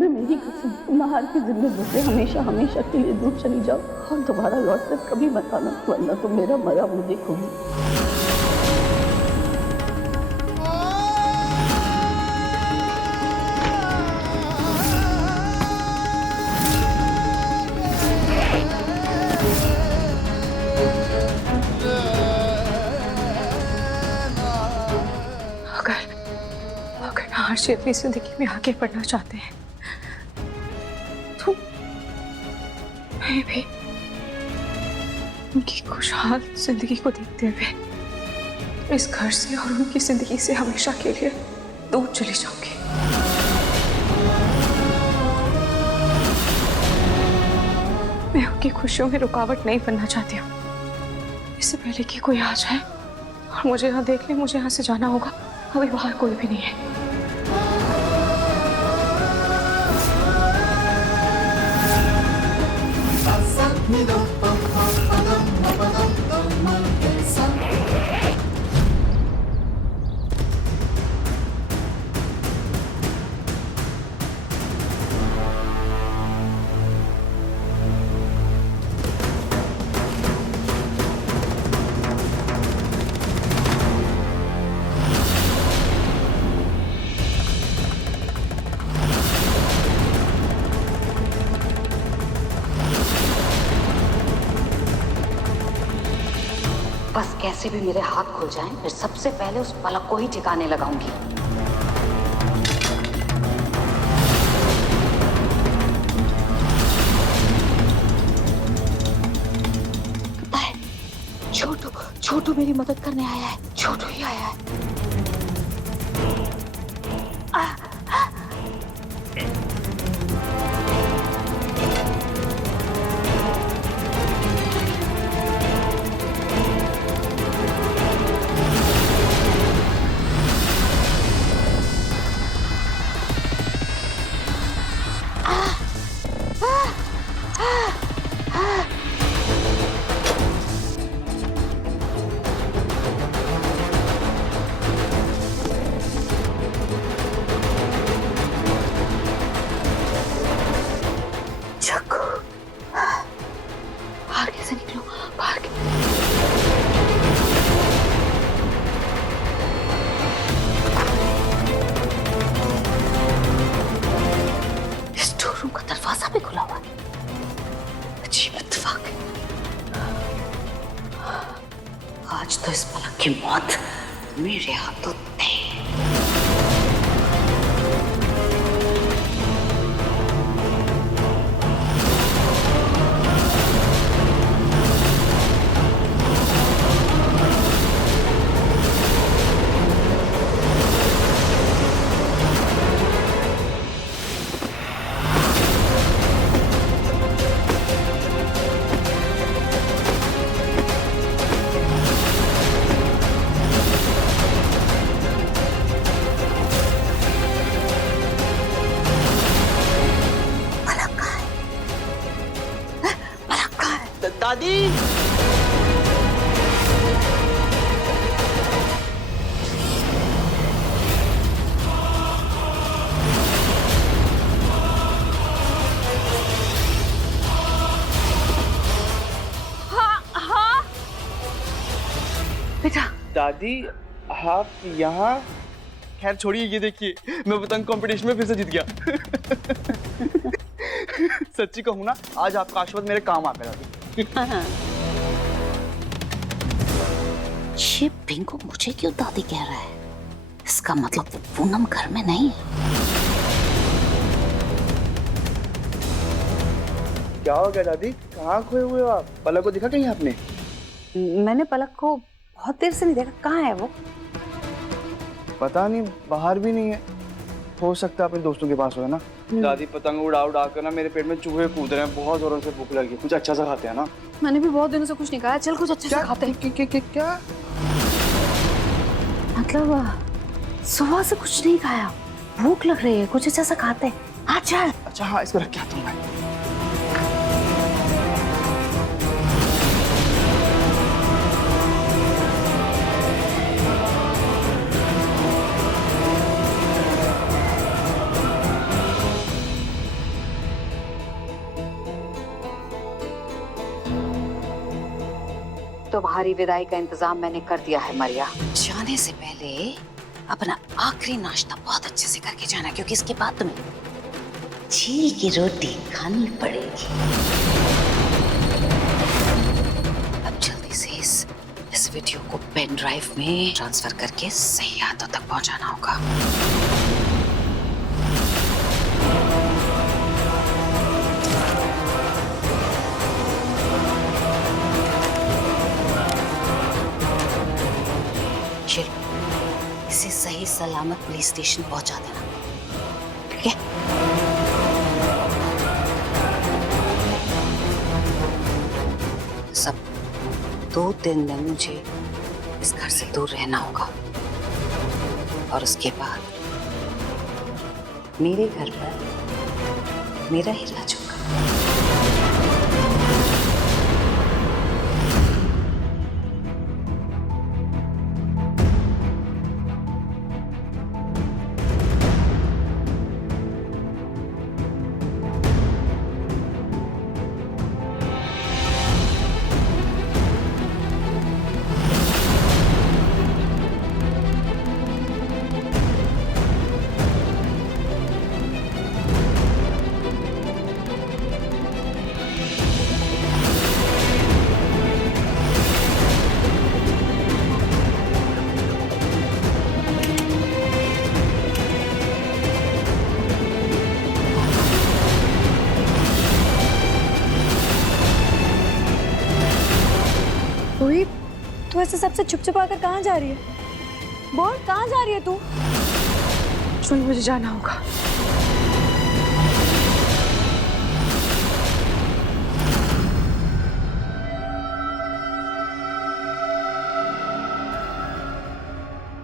तुम्हें मेरी कसम, नाहर की जिंदगी से हमेशा हमेशा के लिए दूर चली जाओ और दोबारा लौट कर कभी मत आना, वरना तो मेरा मरा मुझे देखोगी। अगर नाहर जी अपनी जिंदगी में आगे बढ़ना चाहते हैं तो मैं भी उनकी खुशहाल जिंदगी को देखते हुए इस घर से और उनकी जिंदगी से हमेशा के लिए दूर चली जाऊंगी। मैं उनकी खुशियों में रुकावट नहीं बनना चाहती हूँ। इससे पहले कि कोई आ जाए और मुझे यहाँ देख ले, मुझे यहाँ से जाना होगा। अभी बाहर कोई भी नहीं है। बस कैसे भी मेरे हाथ खुल जाएं, फिर सबसे पहले उस पलक को ही ठिकाने लगाऊंगी। पता है, छोटू मेरी मदद करने आया है। छोटू ही आया है। बाहर कैसे निकलो? बाहर स्टोर रूम का दरवाजा भी खुला हुआ है। अजीब इत्तेफाक। आज तो इस पलक की मौत मेरे हाथों तय। दादी, बेटा। दादी आप यहाँ? खैर छोड़िए, ये देखिए मैं पतंग कंपटीशन में फिर से जीत गया। सच्ची कहूँ ना, आज आपका आशीर्वाद मेरे काम आ गया दादी। ये पिंकू मुझे क्यों दादी कह रहा है? इसका मतलब वो पूनम घर में नहीं है। क्या हो गया दादी? कहाँ खोए हुए हो आप? पलक को दिखा कहीं आपने? मैंने पलक को बहुत देर से नहीं देखा। कहाँ है वो? पता नहीं, बाहर भी नहीं है। हो सकता है अपने दोस्तों के पास हो, है ना? दादी पतंग उड़ा उड़ा कर ना मेरे पेट में चूहे कूद रहे हैं। बहुत जोरों से भूख लगी। कुछ अच्छा सा खाते हैं ना? मैंने भी बहुत दिनों से कुछ नहीं खाया। चल कुछ अच्छा सा खाते हैं। क्या? मतलब सुबह से कुछ नहीं खाया, भूख लग रही है, कुछ अच्छा सा खाते हैं। हाँ चल। अच्छा हाँ, इसको रख के आता हूँ मैं। तुम्हारी विदाई का इंतजाम मैंने कर दिया है मरिया। जाने से पहले अपना आखिरी नाश्ता बहुत अच्छे से करके जाना, क्योंकि इसके बाद तुम्हें झील की रोटी खानी पड़ेगी। अब जल्दी से इस वीडियो को पेन ड्राइव में ट्रांसफर करके सही हाथों तक पहुंचाना होगा। चलो, इसे सही सलामत पुलिस स्टेशन पहुंचा देना, ठीक है? सब 2-3 दिन मुझे इस घर से दूर रहना होगा, और उसके बाद मेरे घर पर मेरा ही राज होगा। रोहित, तू ऐसे सबसे छुप छुपा कर कहाँ जा रही है? बोल, कहाँ जा रही है तू? सुन, मुझे जाना होगा।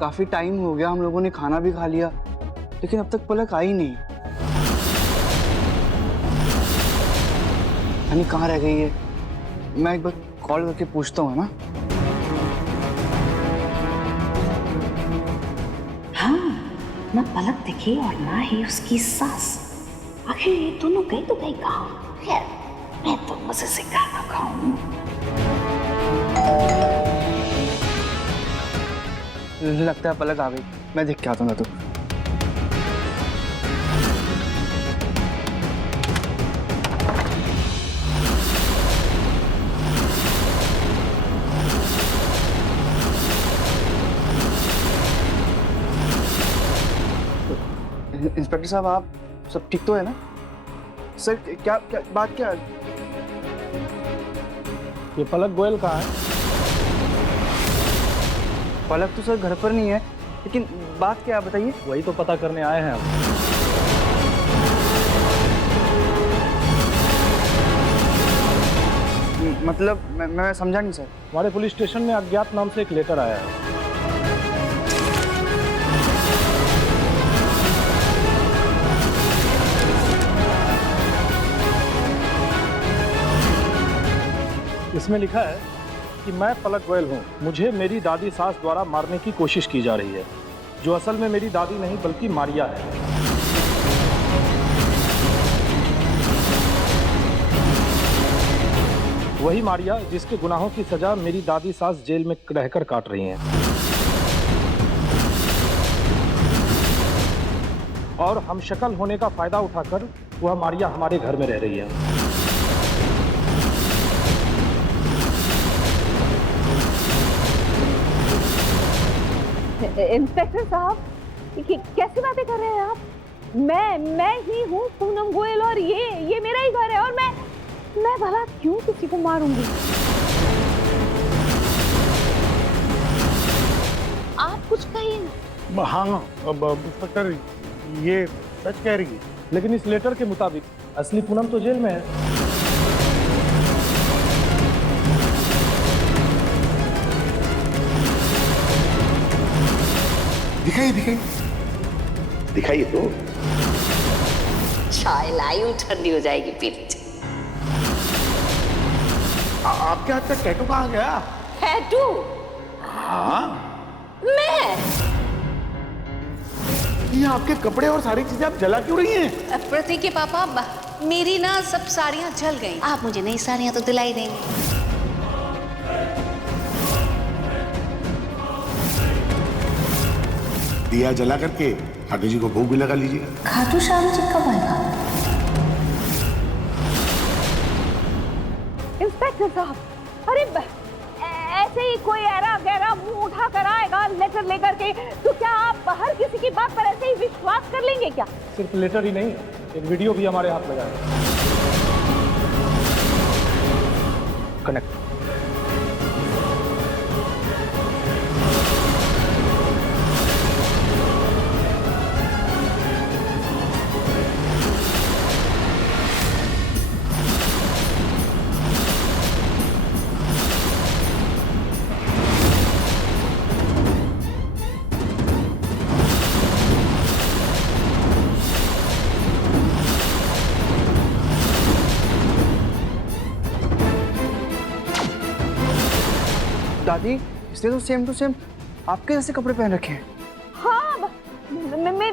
काफी टाइम हो गया, हम लोगों ने खाना भी खा लिया, लेकिन अब तक पलक आई नहीं। यानी कहाँ रह गई है? मैं एक बार कॉल करके पूछता हूँ ना। हाँ, ना पलक दिखी और ना ही उसकी सास। आखिर ये दोनों गई तो गई कहाँ? खैर, मैं तो मजे से खाना खाऊं। लगता है पलक आ गई, मैं देख के आता हूँ। तो इंस्पेक्टर साहब, आप सब ठीक तो है ना? सर, क्या क्या बात क्या है? ये पलक गोयल कहाँ है? पलक तो सर घर पर नहीं है, लेकिन बात क्या है बताइए। वही तो पता करने आए हैं हम। मतलब मैं समझा नहीं सर। हमारे पुलिस स्टेशन में अज्ञात नाम से एक लेटर आया है। इसमें लिखा है कि मैं पलक गोयल हूँ, मुझे मेरी दादी सास द्वारा मारने की कोशिश की जा रही है, जो असल में मेरी दादी नहीं बल्कि मारिया है। वही मारिया जिसके गुनाहों की सजा मेरी दादी सास जेल में रहकर काट रही हैं। और हम शक्ल होने का फायदा उठाकर वह मारिया हमारे घर में रह रही है। इंस्पेक्टर साहब, कैसी बातें कर रहे हैं आप? मैं ही हूँ पूनम गोयल, और ये मेरा ही घर है, और मैं भला क्यों किसी को मारूंगी? आप कुछ कहिए ना। हाँ इंस्पेक्टर, ये सच कह रही है, लेकिन इस लेटर के मुताबिक असली पूनम तो जेल में है। दिखाइए तो। चाय लाई हूं, ठंडी हो जाएगी पी लीजिए। आपके हाथ का टैटू कहाँ गया? टैटू? हाँ, मैं? ये आपके कपड़े और सारी चीजें आप जला क्यों रही हैं? प्रतीक के पापा, मेरी ना सब साड़ियाँ जल गई। आप मुझे नई साड़ियाँ तो दिलाई देंगे। दिया जला करके खाटू जी को भोग भी लगा लीजिए। खाटू श्याम जी कब आएगा? इंस्पेक्टर साहब, अरे ऐसे ही कोई ऐरा गहरा मुंह उठा कर आएगा लेटर लेकर के, तो क्या आप हर किसी की बात पर ऐसे ही विश्वास कर लेंगे क्या? सिर्फ लेटर ही नहीं, एक वीडियो भी हमारे हाथ लगा है। कनेक्ट। दादी, इसने तो सेम टू सेम आपके जैसे कपड़े पहन रखे हैं। हाँ,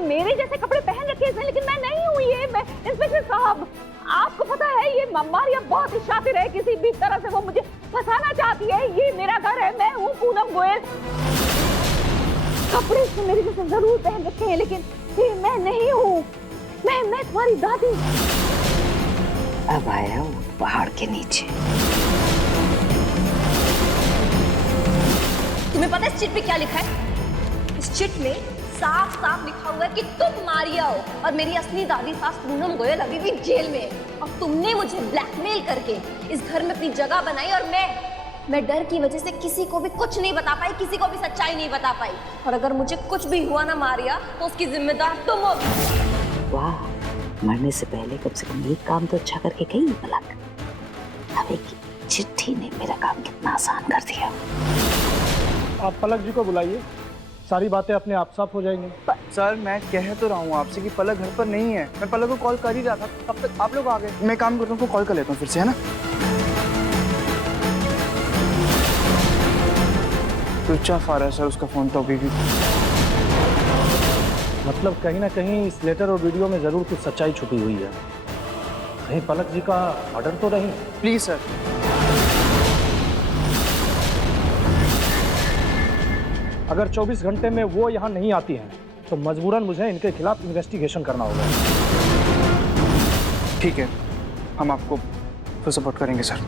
मेरे जैसे कपड़े पहन रखे हैं, लेकिन मैं नहीं हूँ ये। मैं इंस्पेक्टर साहब, आपको पता है ये मारिया बहुत ही शातिर है, किसी भी तरह से वो मुझे फंसाना चाहती है। ये मेरा घर है, मैं हूँ पूनम गोयल। कपड़े इसने मेरे जैसे जरूर पहन रखे हैं, लेकिन ये मैं नहीं हूँ। मैं तुम्हारी दादी। अब आया वो पहाड़ के नीचे। तुम्हें पता है इस चिट पे क्या लिखा है? इस चिट में साफ साफ लिखा हुआ है कि तुम मारिया हो और मेरी असली दादी सास पूनम गोयल अभी भी जेल में है। और तुमने मुझे ब्लैकमेल करके इस घर में अपनी जगह बनाई, और मैं डर की वजह से किसी को भी कुछ नहीं बता पाई, किसी को भी सच्चाई नहीं बता पाई। और अगर मुझे कुछ भी हुआ ना मारिया, तो उसकी जिम्मेदार तुम हो। वाह, मरने से पहले कम से कम एक काम तो अच्छा करके गई पलक। अब एक चिट्ठी ने मेरा काम कितना आसान कर दिया। आप पलक जी को बुलाइए, सारी बातें अपने आप साफ हो जाएंगी। सर, मैं कह तो रहा हूँ आपसे कि पलक घर पर नहीं है। मैं पलक को कॉल कर ही रहा था, तब तक आप लोग आ गए। मैं काम करता हूँ, कॉल कर लेता हूँ फिर से, है ना? स्विच ऑफ आ रहा है सर उसका फोन तो अभी भी। मतलब कहीं ना कहीं इस लेटर और वीडियो में जरूर कुछ सच्चाई छुपी हुई है। कहीं पलक जी का ऑर्डर तो नहीं? Please sir. अगर 24 घंटे में वो यहाँ नहीं आती हैं, तो मजबूरन मुझे इनके खिलाफ इन्वेस्टिगेशन करना होगा। ठीक है, हम आपको फुल सपोर्ट करेंगे सर।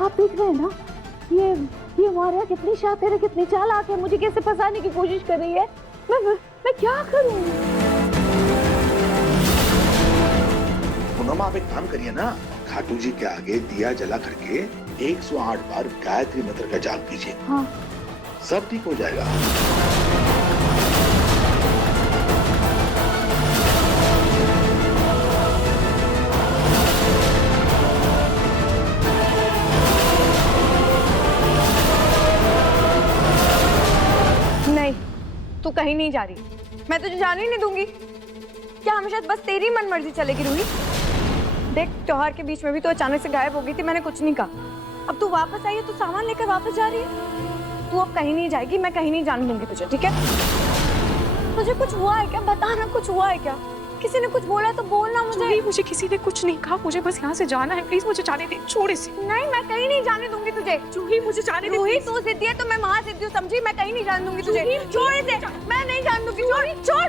आप देख रहे हैं ना, ये मारिया कितनी शातिर है, कितनी चालाक है, मुझे कैसे फंसाने की कोशिश कर रही है। मैं क्या करूं? पूनम, आप एक काम करिए ना, खाटू जी के आगे दिया जला करके 108 बार गायत्री मंत्र का जाप कीजिए। हाँ। सब ठीक हो जाएगा। नहीं, तू कहीं नहीं जा रही। मैं तुझे जाने ही नहीं दूंगी। क्या हमेशा बस तेरी मन मर्जी चलेगी रूही? देख, त्योहार के बीच में भी तो अचानक से गायब हो गई थी, मैंने कुछ नहीं कहा। अब तू वापस आई है, तू सामान लेकर वापस जा रही है। तू अब कहीं नहीं जाएगी, मैं कहीं नहीं जाने दूंगी तुझे, ठीक है? तुझे कुछ हुआ है क्या? बता ना, कुछ हुआ है क्या? किसी ने कुछ बोला तो बोलना मुझे। मुझे किसी ने कुछ नहीं कहा, मुझे बस यहाँ से जाना है। प्लीज मुझे जाने दे, छोड़ इसे। नहीं, मैं कहीं नहीं जाने दूंगी तुझे। जूही, मुझे जाने दे। रूही, तू जिद्दी है तो मैं महाजिद्दी हूँ, समझी? मैं कहीं नहीं जाने दूंगी तुझे। छोड़ इसे, मैं नहीं जाने दूंगी। छोड़।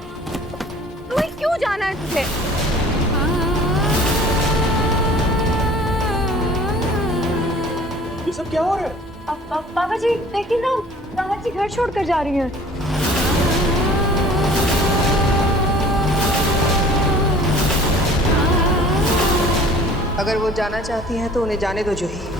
रूही, क्यों जाना है तुझे? ये सब क्या हो रहा है? पापा जी देखिए ना, दादा जी घर छोड़कर जा रही हैं। अगर वो जाना चाहती हैं तो उन्हें जाने दो जूही।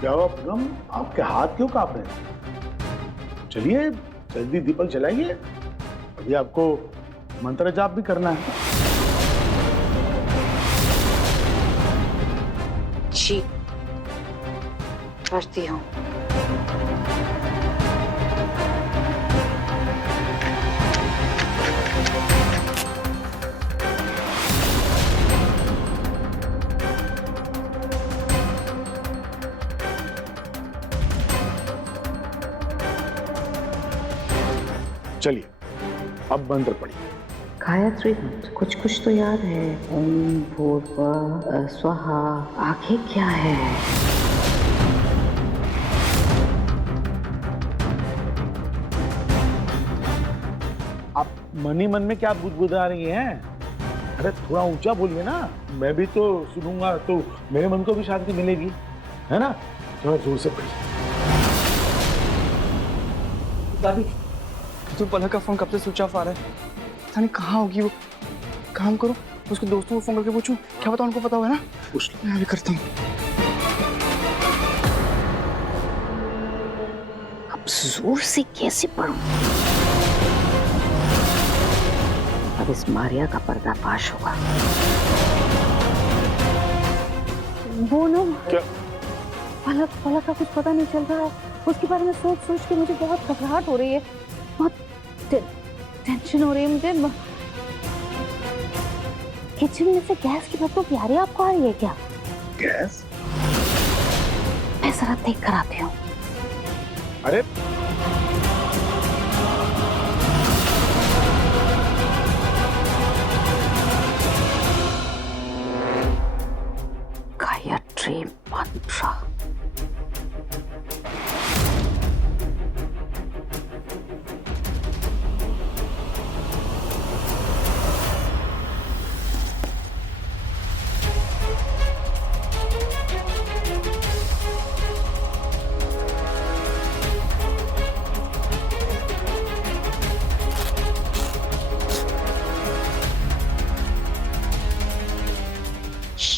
क्या हुआ पूनम, आपके हाथ क्यों कांप रहे हैं? चलिए जल्दी दीपक जलाइए, अभी आपको मंत्र जाप भी करना है। जी, करती हूँ। चलिए अब मंत्र पढ़िए। गायत्री मंत्र कुछ कुछ तो याद है। ओम भूर्भुवः स्वाहा। आगे क्या है? आप मन ही मन में क्या बुदबुदा रही हैं? अरे थोड़ा ऊंचा बोलिए ना, मैं भी तो सुनूंगा तो मेरे मन को भी शांति मिलेगी, है ना? थोड़ा जोर से पढ़िए। दादी तो पलक का फोन कब से स्विच ऑफ आ रहा है, पता नहीं कहाँ होगी वो। काम करो उसके दोस्तों को फोन करके पूछूं, क्या पता उनको पता होगा ना। मैं अभी करता हूँ। अब जोर से कैसे पढ़ूं? अब इस मारिया का पर्दाफाश होगा। बोलो क्या? पलक का कुछ पता नहीं चल रहा है। उसके बारे में सोच सोच के मुझे बहुत घबराहट हो रही है, बहुत टेंशन हो रही है मुझे। किचन में से गैस की बदबू प्यारी आपको आ रही है क्या? गैस? मैं जरा देख कर आती हूँ। अरे गायत्री मंत्र।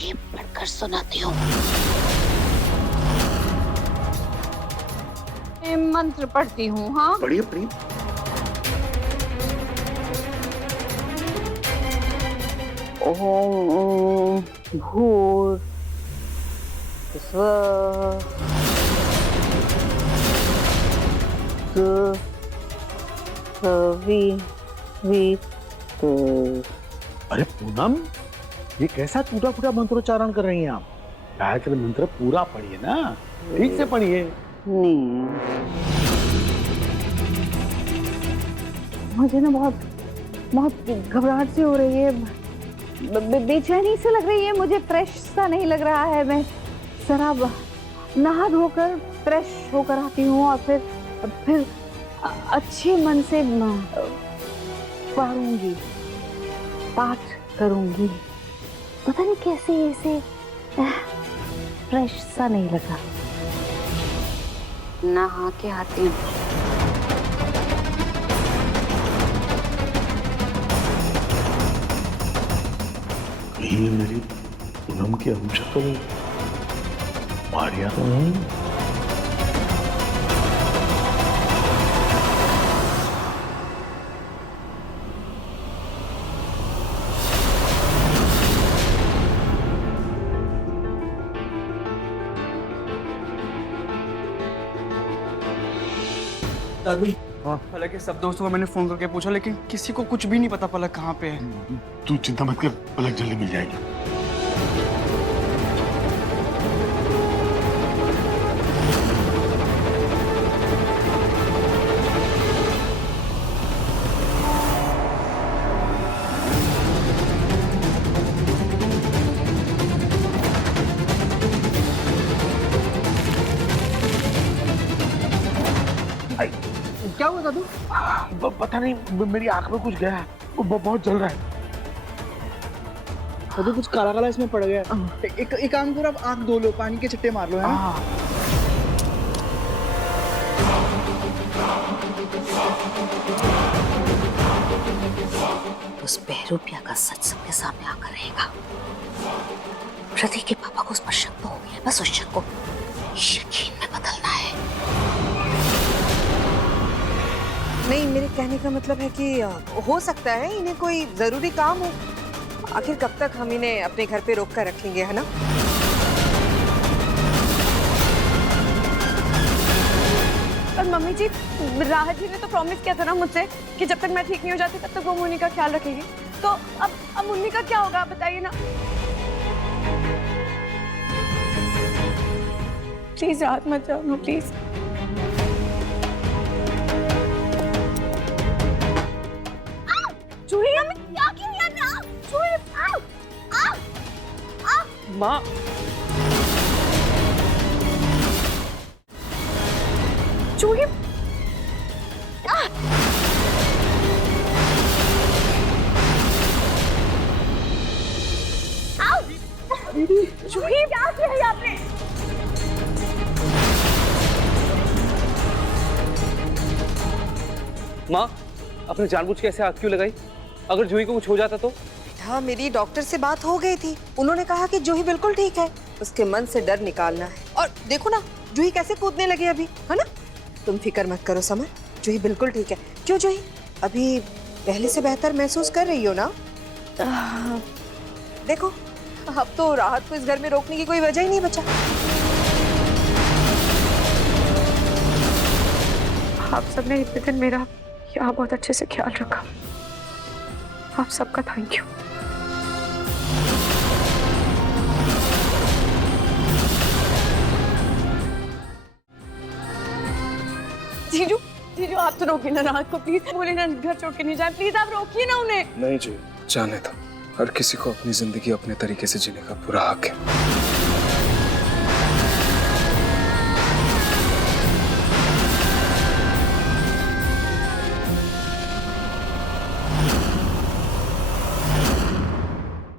ये पढ़कर सुनाती हूँ। मैं मंत्र पढ़ती हूँ। हाँ पढ़िए पढ़िए। ओम भूर्भुवः अरे पूनम, ये कैसा टूटा फूटा मंत्रोच्चारण कर रही हैं आप? गायत्री मंत्र पूरा पढ़िए ना, ठीक से पढ़िए। नहीं, मुझे ना बहुत घबराहट सी हो रही है, बेचैनी से लग रही है मुझे, फ्रेश सा नहीं लग रहा है। मैं जरा नहा धोकर फ्रेश होकर आती हूँ और फिर अच्छे मन से पढ़ूंगी, पाठ करूंगी। पता नहीं कैसे ऐसे फ्रेश सा नहीं लगा। नहा के आती हूँ। कहीं मेरी पूनम की हमशक्ल मारिया तो नहीं? दादी हाँ? पलक के सब दोस्तों को मैंने फोन करके पूछा, लेकिन किसी को कुछ भी नहीं पता पलक कहाँ पे है। तू चिंता मत कर, पलक जल्दी मिल जाएगी। क्या हुआ दादू? पता नहीं, मेरी आंख में कुछ गया, वो बहुत जल रहा है। दादू कुछ काला काला इसमें पड़ गया। एक काम करो, आप आंख धो लो, पानी के छट्टे मार लो, है ना? उस बहरूपिया का सच सबके सामने आकर रहेगा। प्रतीक के पापा को उस पर शक तो हो गया, बस उस शक को यकीन में बदलना है। नहीं, मेरे कहने का मतलब है कि हो सकता है इन्हें कोई जरूरी काम हो। आखिर कब तक हम इन्हें अपने घर पे रोक कर रखेंगे, है ना? पर मम्मी जी, राहत जी ने तो प्रॉमिस किया था ना मुझसे कि जब तक मैं ठीक नहीं हो जाती तब तक वो मुन्नी का ख्याल रखेगी। तो अब मुन्नी का क्या होगा, आप बताइए ना। प्लीज राहत मत जाओ, प्लीज। माँ। जूही, जूही क्या किया है आपने? माँ, आपने जानबूझ के ऐसे हाथ क्यों लगाई? अगर जूही को कुछ हो जाता तो? हाँ, मेरी डॉक्टर से बात हो गई थी। उन्होंने कहा कि जूही बिल्कुल ठीक है, उसके मन से डर निकालना है। और देखो ना, जूही कैसे कूदने लगी अभी, है ना? तुम फिक्र मत करो समर, जूही बिल्कुल ठीक है। क्यों जूही, अभी पहले से बेहतर महसूस कर रही हो ना? देखो, अब तो राहत को इस घर में रोकने की कोई वजह ही नहीं बचा। आप सबने इतने दिन मेरा यहाँ बहुत अच्छे से ख्याल रखा, आप सबका थैंक यू। जीजू, जीजू आप तो रोकिए ना राहत को प्लीज। बोले ना घर छोड़ के नहीं जाए, प्लीज आप रोकिए ना उन्हें। नहीं जी, जाने दो। हर किसी को अपनी जिंदगी अपने तरीके से जीने का पूरा हक है।